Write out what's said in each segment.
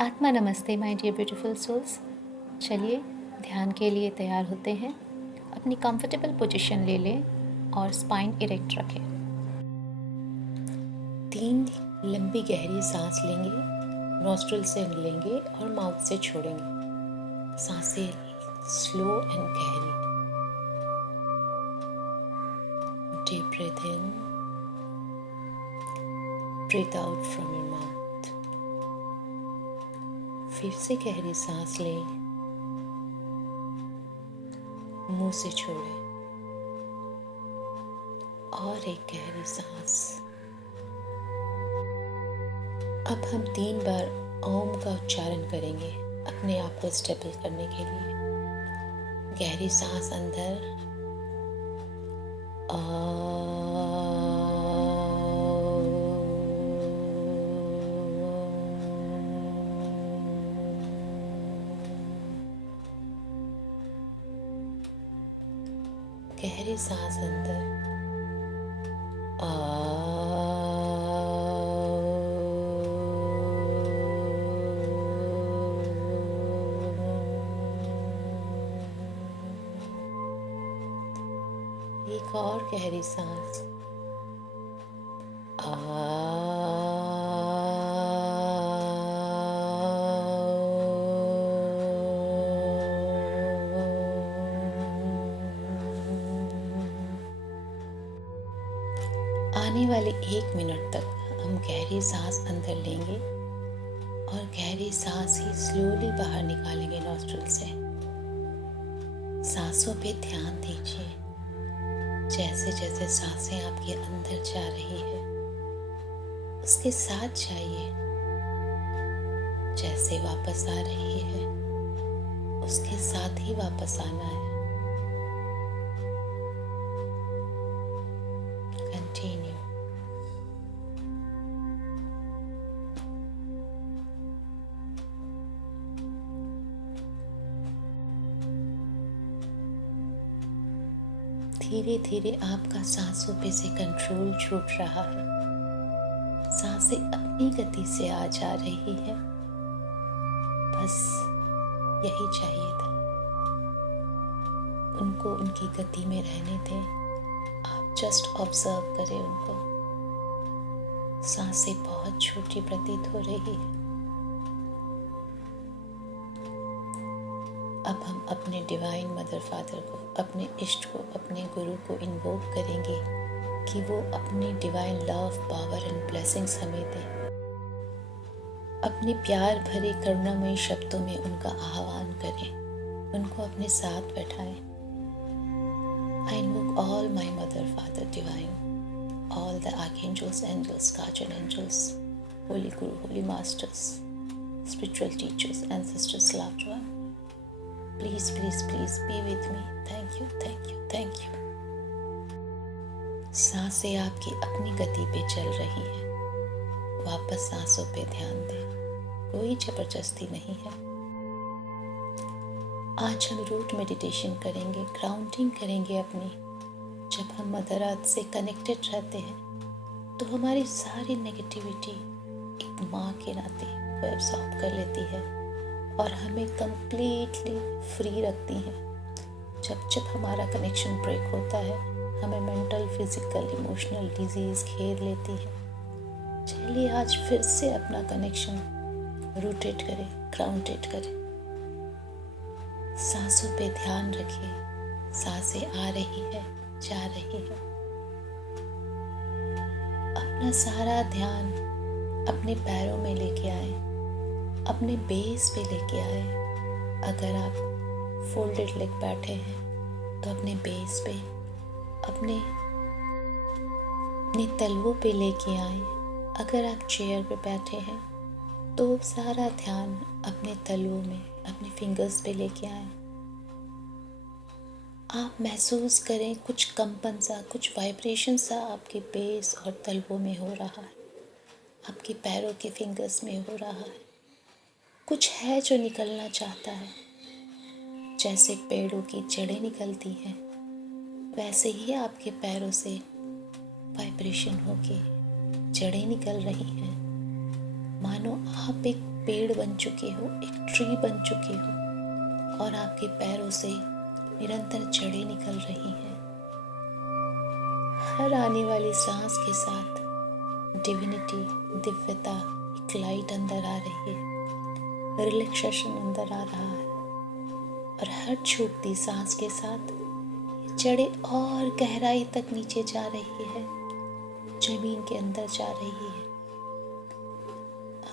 आत्मा नमस्ते my dear beautiful souls. चलिए ध्यान के लिए तैयार होते हैं। अपनी कंफर्टेबल पोजीशन ले लें और स्पाइन इरेक्ट रखें। 3 लंबी गहरी सांस लेंगे, नॉस्ट्रिल से लेंगे और माउथ से छोड़ेंगे। सांसें स्लो एंड गहरी। Deep breath in, breath out from your mouth. फिर से गहरी सांस लें, मुंह से छोड़ें और एक गहरी सांस। अब हम 3 बार ओम का उच्चारण करेंगे अपने आप को स्टेबल करने के लिए। गहरी सांस अंदर, गहरी सांस अंदर, एक और गहरी सांस, आने वाले 1 मिनट तक हम गहरी सांस अंदर लेंगे और गहरी सांस ही स्लोली बाहर निकालेंगे नॉस्ट्रिल से। सांसों पे ध्यान दीजिए। जैसे जैसे सांसें आपके अंदर जा रही है उसके साथ जाइए। जैसे वापस आ रही है उसके साथ ही वापस आना है। कंटिन्यू। धीरे धीरे आपका सांसों पे से कंट्रोल छूट रहा है। सांसें अपनी गति से आ जा रही है। बस यही चाहिए था। उनको उनकी गति में रहने दें। आप जस्ट ऑब्जर्व करें उनको। सांसें बहुत छोटी प्रतीत हो रही है। अब हम अपने डिवाइन मदर फादर को, अपने इष्ट को, अपने गुरु को इन्वोक करेंगे कि वो अपनी divine love, power and blessings हमें दें। अपने प्यार भरे करुणामयी शब्दों में उनका आह्वान करें, उनको अपने साथ बैठाएं। I invoke all my mother, father divine, all the archangels, angels, guardian angels, holy guru, holy masters, spiritual teachers, ancestors, loved one. Please, please, please be with me. Thank you, thank you, thank you. सांसें आपकी अपनी गति पे चल रही है। वापस सांसों पे ध्यान दें। कोई जबरदस्ती नहीं है। आज हम रूट मेडिटेशन करेंगे, ग्राउंडिंग करेंगे अपनी। जब हम मदर अर्थ से कनेक्टेड रहते हैं तो हमारी सारी नेगेटिविटी एक माँ के नाते वो एब्सॉर्ब कर लेती है और हमें कंप्लीटली फ्री रखती हैं। जब जब हमारा कनेक्शन ब्रेक होता है हमें मेंटल, फिजिकल, इमोशनल डिजीज़ घेर लेती है। चलिए आज फिर से अपना कनेक्शन रूटेड करें, ग्राउंडेड करें। सांसों पे ध्यान रखिए। सांसें आ रही है, जा रही है। अपना सारा ध्यान अपने पैरों में लेके आए, अपने बेस पे लेके आए। अगर आप फोल्डेड लेग बैठे हैं तो अपने बेस पे, अपने तलवों पे लेके आए। अगर आप चेयर पे बैठे हैं तो सारा ध्यान अपने तलवों में, अपने फिंगर्स पे लेके आए। आप महसूस करें कुछ कंपन सा, कुछ वाइब्रेशन सा आपके बेस और तलवों में हो रहा है, आपके पैरों के फिंगर्स में हो रहा है। कुछ है जो निकलना चाहता है, जैसे पेड़ों की जड़ें निकलती हैं। वैसे ही आपके पैरों से वाइब्रेशन होके जड़ें निकल रही हैं। मानो आप एक पेड़ बन चुके हो, एक ट्री बन चुके हो और आपके पैरों से निरंतर जड़ें निकल रही हैं। हर आने वाली सांस के साथ डिविनिटी, दिव्यता, एक लाइट अंदर आ रही है, रिलैक्सेशन अंदर आ रहा है और हर छूटती सांस के साथ जड़ें और गहराई तक नीचे जा रही है, जमीन के अंदर जा रही है।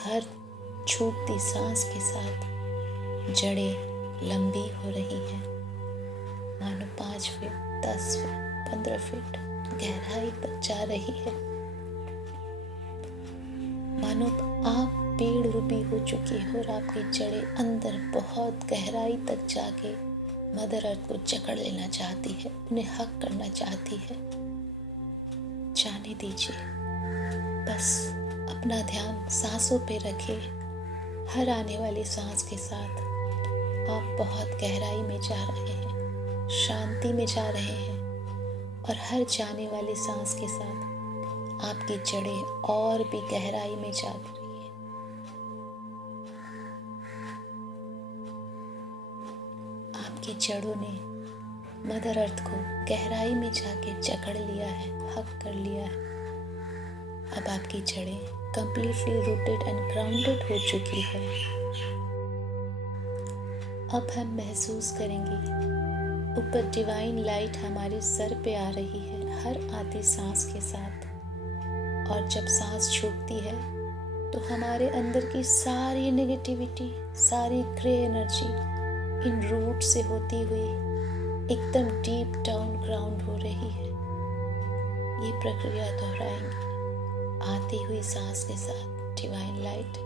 हर छूटती सांस के साथ जड़ें लंबी हो रही हैं, मानो 5 फीट, 10 फीट, 15 फीट गहराई तक जा रही है। मानो आप पेड़ रूपी हो चुके हो और आपकी जड़ें अंदर बहुत गहराई तक जाके मदर अर्थ को जकड़ लेना चाहती है, उन्हें हक करना चाहती है। जाने दीजिए, बस अपना ध्यान सांसों पे रखें। हर आने वाली सांस के साथ आप बहुत गहराई में जा रहे हैं, शांति में जा रहे हैं और हर जाने वाली सांस के साथ आपकी जड़ें और भी गहराई में जा रही हैं। आपकी जड़ों ने मदर अर्थ को गहराई में जाके जकड़ लिया है, हक कर लिया है। अब आपकी जड़ें कंप्लीटली रूटेड एंड ग्राउंडेड हो चुकी है। अब हम महसूस करेंगे ऊपर डिवाइन लाइट हमारे सर पे आ रही है हर आधी सांस के साथ, और जब सांस छूटती है तो हमारे अंदर की सारी नेगेटिविटी, सारी ग्रे एनर्जी इन रूट से होती हुई एकदम डीप डाउन ग्राउंड हो रही है। ये प्रक्रिया दोहराएंगे। आती हुई सांस के साथ डिवाइन लाइट,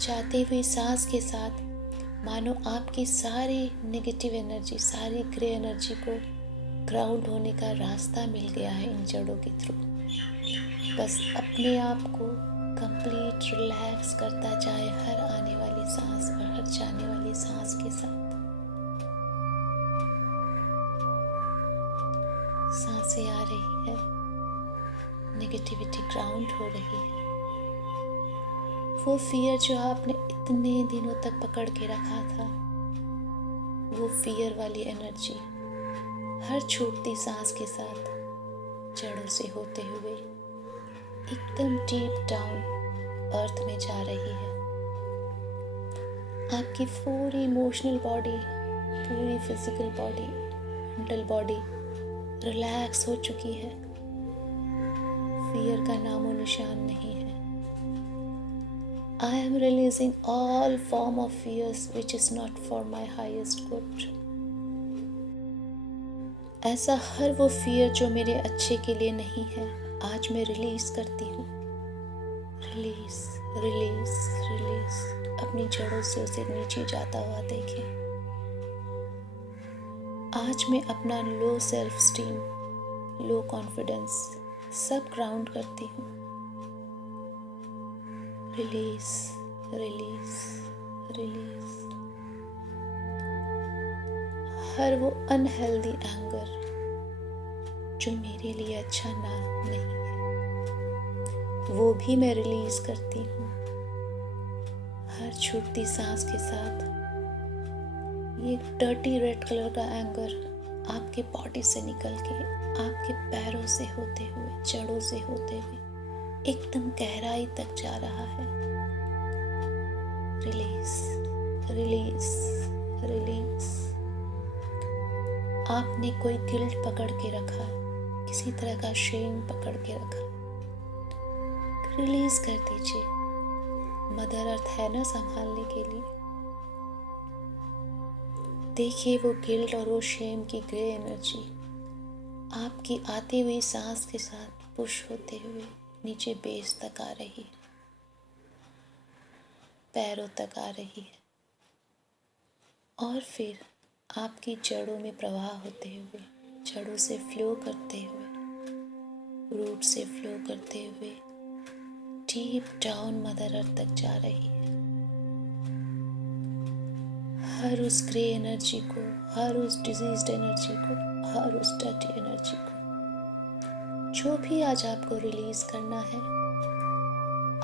जाती हुई सांस के साथ मानो आपकी सारी नेगेटिव एनर्जी, सारी ग्रे एनर्जी को ग्राउंड होने का रास्ता मिल गया है इन जड़ों के थ्रू। बस अपने आप को कंप्लीट रिलैक्स करता जाए हर आने वाली सांस और हर जाने वाली सांस के साथ। सांसें आ रही है, नेगेटिविटी ग्राउंड हो रही है। वो फियर जो आपने इतने दिनों तक पकड़ के रखा था, वो फियर वाली एनर्जी हर छूटती सांस के साथ जड़ों से होते हुए एकदम डीप डाउन अर्थ में जा रही है। आपकी पूरी इमोशनल बॉडी, पूरी physical body, mental body relax हो चुकी है। फियर का नामो निशान नहीं है। I am releasing all form of fears which is not for my highest good. ऐसा हर वो फियर जो मेरे अच्छे के लिए नहीं है, आज मैं रिलीज करती हूँ। Release, release, release. अपनी जड़ों से उसे नीचे जाता हुआ देखें। आज मैं अपना low self esteem, low confidence सब ग्राउंड करती हूँ। Release, release, release. हर वो अनहेल्दी एंगर जो मेरे लिए अच्छा नहीं है, वो भी मैं रिलीज करती हूँ। हर छूटती सांस के साथ ये डर्टी रेड कलर का एंगर आपके बॉडी से निकल के आपके पैरों से होते हुए, जड़ों से होते हुए एकदम गहराई तक जा रहा है। Release, release, release. आपने कोई गिल्ट पकड़ के रखा, किसी तरह का शेम पकड़ के रखा, रिलीज कर दीजिए। मदर अर्थ है ना संभालने के लिए। देखिए वो गिल्ट और वो शेम की ग्रे एनर्जी आपकी आती हुई सांस के साथ पुश होते हुए नीचे बेस तक आ रही है, पैरों तक आ रही है और फिर आपकी जड़ों में प्रवाह होते हुए, जड़ों से फ्लो करते हुए, रूट से फ्लो करते हुए डीप डाउन मदर अर्थ तक जा रही है। हर उस ग्रे एनर्जी को, हर उस डिजीज्ड एनर्जी को और उस डर्टी एनर्जी को, जो भी आज आपको रिलीज करना है,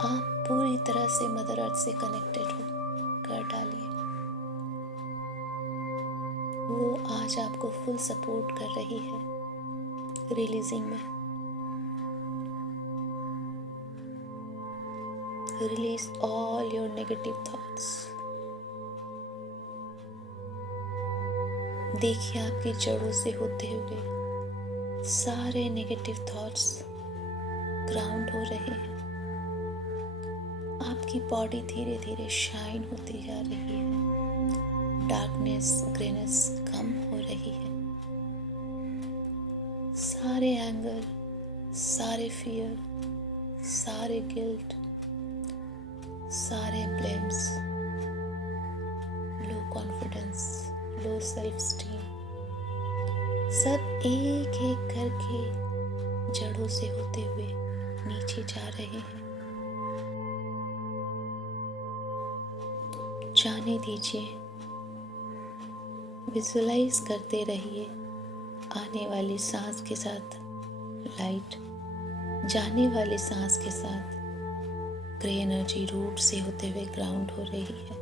आप पूरी तरह से मदर अर्थ से कनेक्टेड हो कर डालिए। वो आज आपको फुल सपोर्ट कर रही है रिलीजिंग में। Release all your negative thoughts. देखिए आपकी जड़ों से होते हुए सारे नेगेटिव थॉट्स ग्राउंड हो रहे हैं। आपकी बॉडी धीरे धीरे शाइन होती जा रही है। डार्कनेस, ग्रेनेस कम हो रही है। सारे एंगर, सारे फियर, सारे गिल्ट, सारे blames, low confidence, low self esteem, सब एक एक करके जड़ों से होते हुए नीचे जा रहे हैं। जाने दीजिए। विजुअलाइज करते रहिए आने वाली सांस के साथ लाइट, जाने वाली सांस के साथ ग्रे एनर्जी रूट से होते हुए ग्राउंड हो रही है।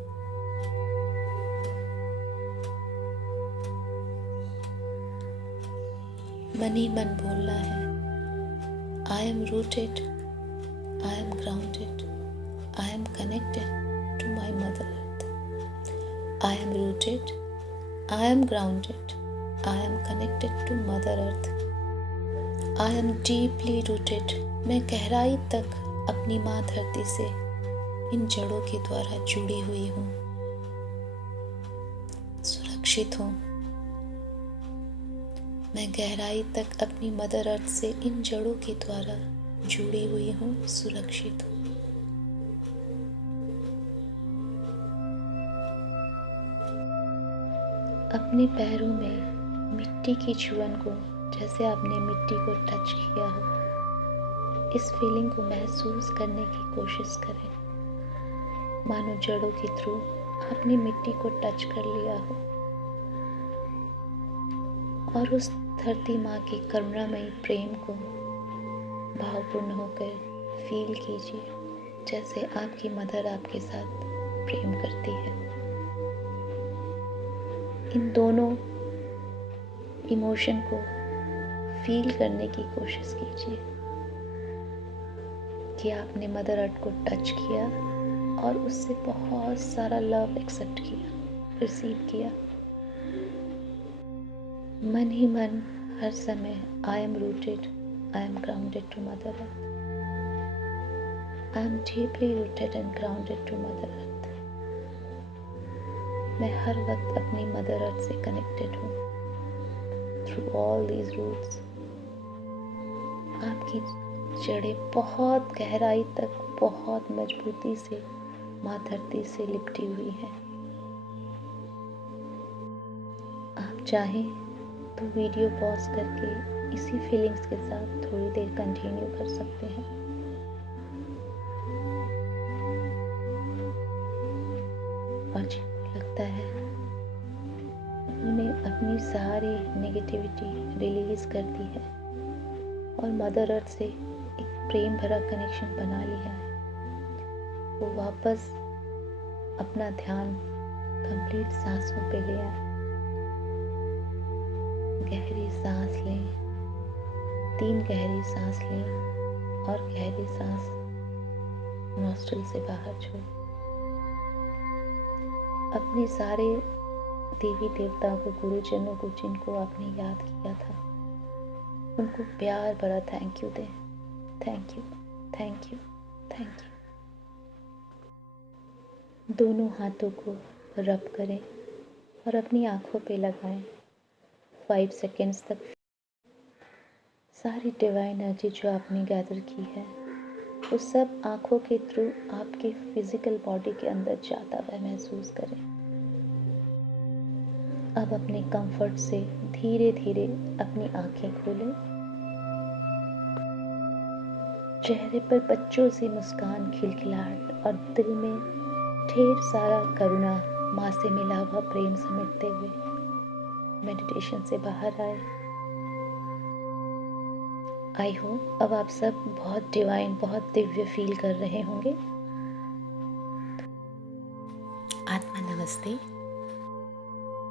मन ही मन बोलना है, I am rooted, I am grounded, I am connected to my mother earth. I am rooted, I am grounded. I am connected to Mother Earth. I am deeply rooted. मैं गहराई तक अपनी माँ धरती से इन जड़ों के द्वारा जुड़ी हुई हूँ, सुरक्षित हूँ। मैं गहराई तक अपनी मदर अर्थ से इन जड़ों के द्वारा जुड़ी हुई हूँ, सुरक्षित हूँ। अपने पैरों में मिट्टी की छुअन को, जैसे आपने मिट्टी को टच किया हो, इस फीलिंग को महसूस करने की कोशिश करें। मानो जड़ों के थ्रू आपने मिट्टी को टच कर लिया हो और उस धरती माँ की करुणामयी प्रेम को भावपूर्ण होकर फील कीजिए, जैसे आपकी मदर आपके साथ प्रेम करती है। इन दोनों इमोशन को फील करने की कोशिश कीजिए कि आपने मदर अर्थ को टच किया और उससे बहुत सारा लव एक्सेप्ट किया, रिसीव किया। मन ही मन हर समय I am rooted, I am grounded to mother earth, I am deeply rooted and grounded to mother earth. मैं हर वक्त अपनी मदर अर्थ से कनेक्टेड हूँ थ्रू ऑल दीज रूट्स। आपकी जड़ें बहुत गहराई तक, बहुत मजबूती से माँ धरती से लिपटी हुई हैं। आप चाहें तो वीडियो पॉज करके इसी फीलिंग्स के साथ थोड़ी देर कंटिन्यू कर सकते हैं। और लगता है उन्हें अपनी सारी नेगेटिविटी रिलीज कर दी है और मदर अर्थ से एक प्रेम भरा कनेक्शन बना लिया है। वो वापस अपना ध्यान कंप्लीट सांसों पे ले आए। गहरी सांस लें, 3 गहरी सांस लें और गहरी सांस नॉस्ट्रिल से बाहर छोड़ें। अपने सारे देवी देवताओं को, गुरुजनों को जिनको आपने याद किया था, उनको प्यार भरा थैंक यू दें। Thank you, thank you, thank you. दोनों हाथों को रब करें और अपनी आंखों पे लगाएं 5 सेकेंड्स तक। सारी डिवाइन एनर्जी जो आपने गैदर की है वो सब आंखों के थ्रू आपके फिजिकल बॉडी के अंदर जाता हुआ महसूस करें। अब अपने कंफर्ट से धीरे धीरे अपनी आंखें खोलें। चेहरे पर बच्चों सी मुस्कान, खिलखिलाहट और दिल में ढेर सारा करुणा, माँ से मिला हुआ प्रेम समेटते हुए मेडिटेशन से बाहर आए आई होप अब आप सब बहुत डिवाइन, बहुत दिव्य फील कर रहे होंगे। आत्मा नमस्ते।